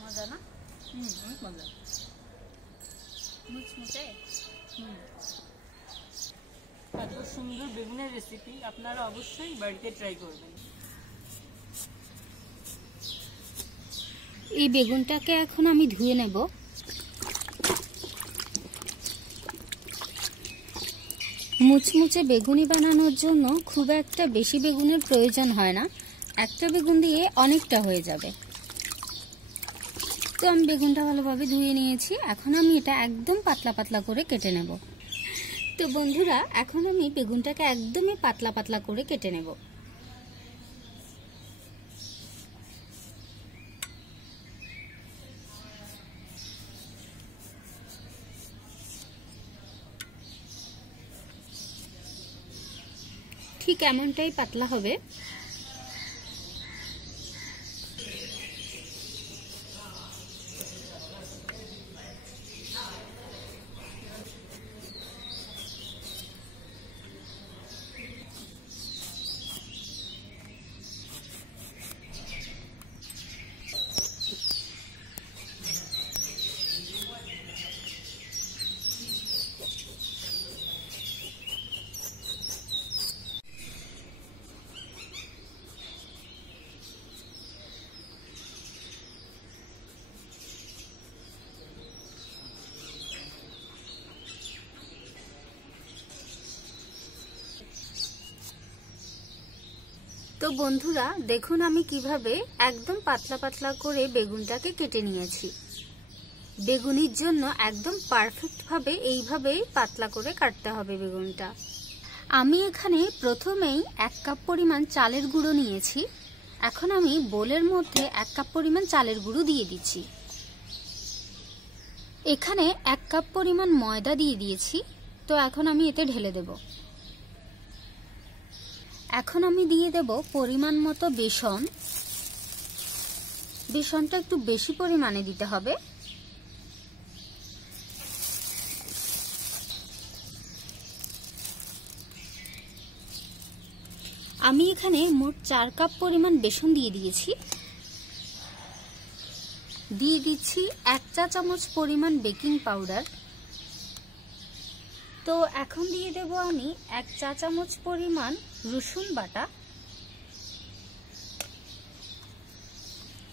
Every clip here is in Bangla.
মজা না? অনেক মজা, মুচমুচে। এত সুন্দর বেগুনের রেসিপি আপনারা অবশ্যই বাড়িতে ট্রাই করবেন। এই বেগুনটাকে এখন আমি ধুয়ে নেব। মুচমুচে বেগুনি বানানোর জন্য খুব একটা বেশি বেগুনের প্রয়োজন হয় না, একটা বেগুন দিয়ে অনেকটা হয়ে যাবে। তো আমি বেগুনটা ভালোভাবে ধুয়ে নিয়েছি, এখন আমি এটা একদম পাতলা পাতলা করে কেটে নেব। তো বন্ধুরা, এখন আমি বেগুনটাকে একদমই পাতলা পাতলা করে কেটে নেব। ঠিক এমনটাই পাতলা হবে। তো বন্ধুরা দেখুন আমি কিভাবে একদম পাতলা পাতলা করে বেগুনটাকে কেটে নিয়েছি। বেগুনির জন্য একদম পারফেক্ট ভাবে এইভাবেই পাতলা করে কাটতে হবে বেগুনটা। আমি এখানে প্রথমেই 1 কাপ পরিমাণ চালের গুঁড়ো নিয়েছি। এখন আমি বোলের মধ্যে 1 কাপ পরিমাণ চালের গুঁড়ো দিয়ে দিচ্ছি। এখানে 1 কাপ পরিমাণ ময়দা দিয়ে দিয়েছি। তো এখন আমি এতে ঢেলে দেব। এখন আমি দিয়ে দেব পরিমাণ মতো বেসন। বেসনটা একটু বেশি পরিমাণে দিতে হবে। আমি এখানে মোট 4 কাপ পরিমাণ বেসন দিয়ে দিয়েছি। দিয়ে দিচ্ছি 1 চা চামচ পরিমাণ বেকিং পাউডার। তো এখন দিয়ে দেব আমি 1 চা চামচ পরিমাণ রসুন বাটা।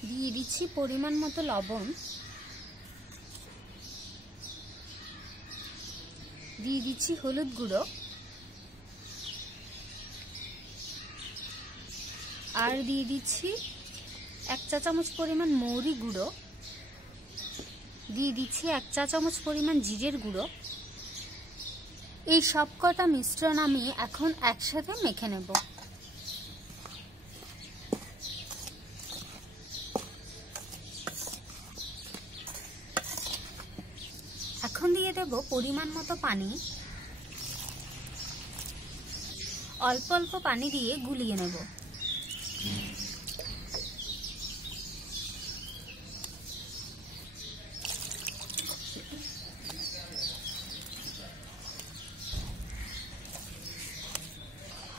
দিয়ে দিচ্ছি পরিমাণ মতো লবণ। দিয়ে দিচ্ছি হলুদ গুঁড়ো। আর দিয়ে দিচ্ছি 1 চা চামচ পরিমাণ মৌরি গুঁড়ো। দিয়ে দিচ্ছি 1 চা চামচ পরিমাণ জিরের গুঁড়ো। এই সবকটা মিশ্রণ আমি এখন একসাথে মেখে নেব। এখন দিয়ে দেব পরিমাণ মতো পানি। অল্প অল্প পানি দিয়ে গুলিয়ে নেব।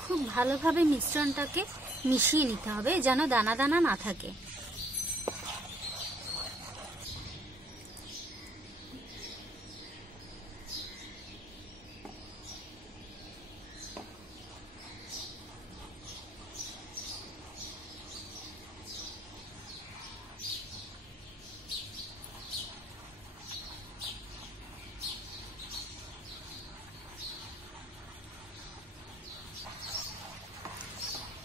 খুব ভালোভাবে মিশ্রণটাকে মিশিয়ে নিতে হবে যেন দানা দানা না থাকে।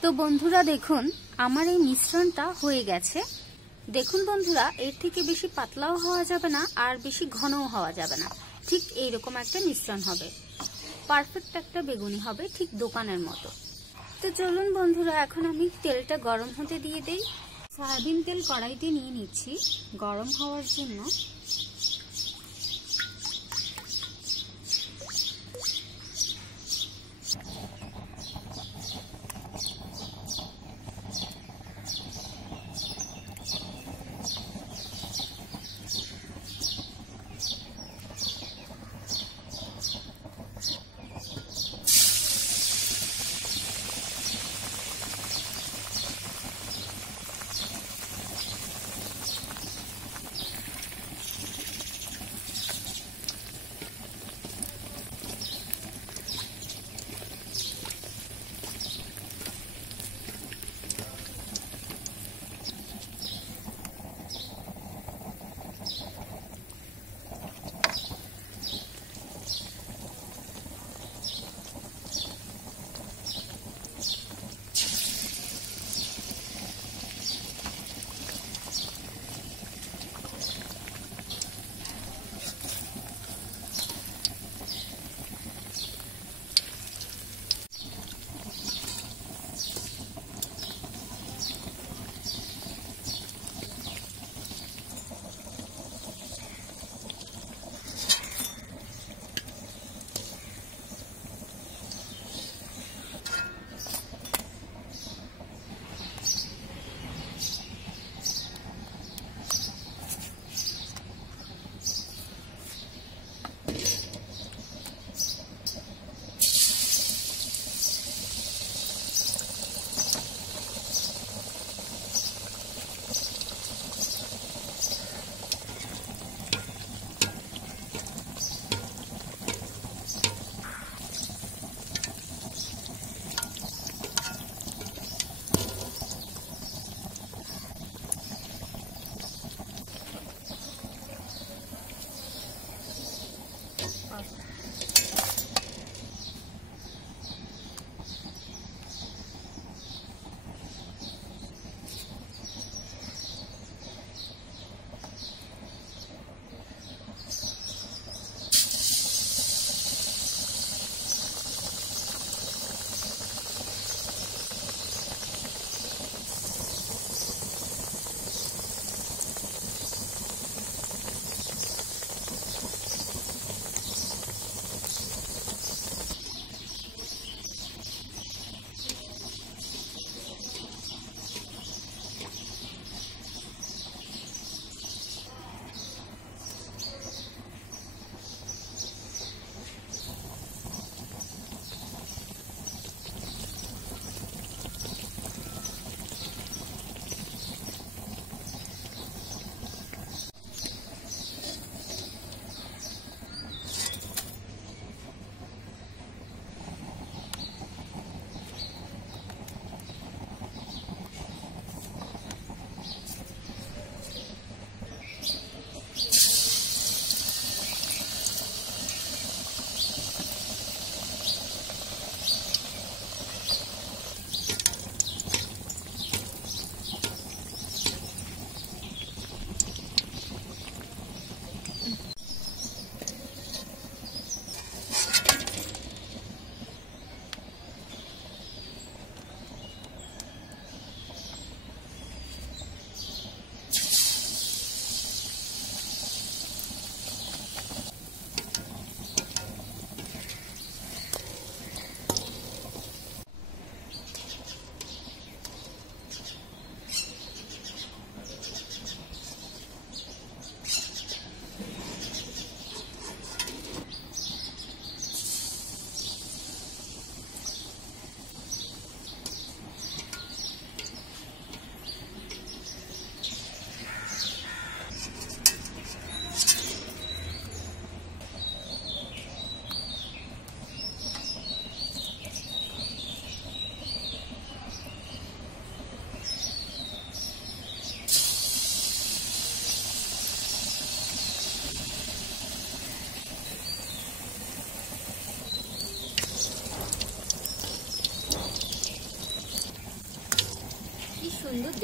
তো বন্ধুরা দেখুন আমার এই মিশ্রণটা হয়ে গেছে। দেখুন বন্ধুরা, এর থেকে বেশি পাতলাও হওয়া যাবে না আর বেশি ঘনও হওয়া যাবে না, ঠিক এইরকম একটা মিশ্রণ হবে। পারফেক্ট একটা বেগুনি হবে, ঠিক দোকানের মতো। তো চলুন বন্ধুরা, এখন আমি তেলটা গরম হতে দিয়ে দেই। সয়াবিন তেল কড়াইতে নিয়ে নিচ্ছি গরম হওয়ার জন্য।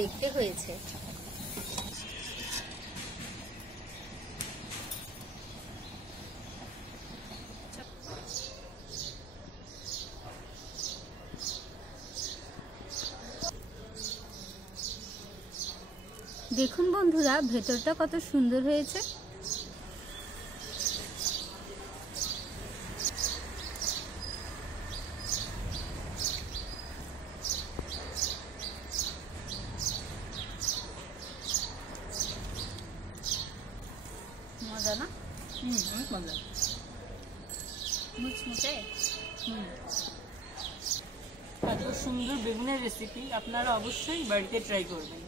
দেখতে হয়েছে। দেখুন বন্ধুরা, ভেতরটা কত সুন্দর হয়েছে। মজা না? অনেক মজা। মুচমুচে। এত সুন্দর বেগুনের রেসিপি আপনারা অবশ্যই বাড়িতে ট্রাই করবেন।